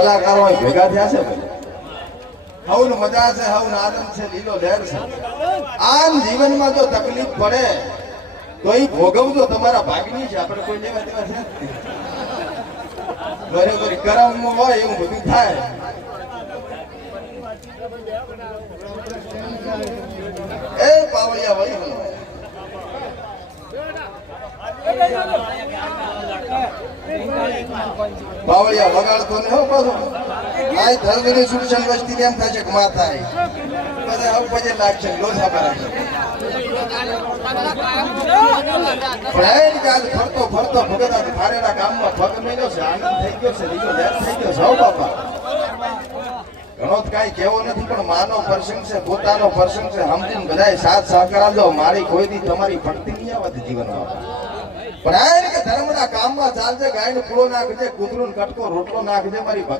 કલાકારો ભેગા થયા છે ભાઈ, હવન મજા છે, હવન આનંદ છે, લીલો લહેર છે. આમ જીવનમાં જો તકલીફ પડે તો એ ભોગવજો તમારા ભાગની છે, આપણે કોઈ લેવા દેવા છે બરોબર. કરમમાં હોય એવું બધું થાય. એ પાવળિયા વળી બાવળિયા વગાડતો ને હો પાછો આ ધર્મની સુરક્ષણ વસ્તી એમ થાય છે કે માં થાય બધા આવું પછી લાગશે લોસા પર પણ કાલ ફરતો ફરતો ભગત ખારેડા ગામમાં પગ મેલ્યો છે, આનંદ થઈ ગયો છે, લીલો લહેર થઈ ગયો છે. હો બાપા ઘણો કઈ કેવો નથી, પણ માનો પ્રસંગ છે, પોતાનો પ્રસંગ છે, સમજીને બધાય સાથ સહકાર આપજો. મારી કોઈ દી તમારી પડતી નહીં આવતી જીવનમાં, પણ આ કે ધર્મના કામમાં ચાલશે. ગાયનો પૂળો નાખજે, કૂતરું કટકો રોટલો નાખજે, મારી ભગવાન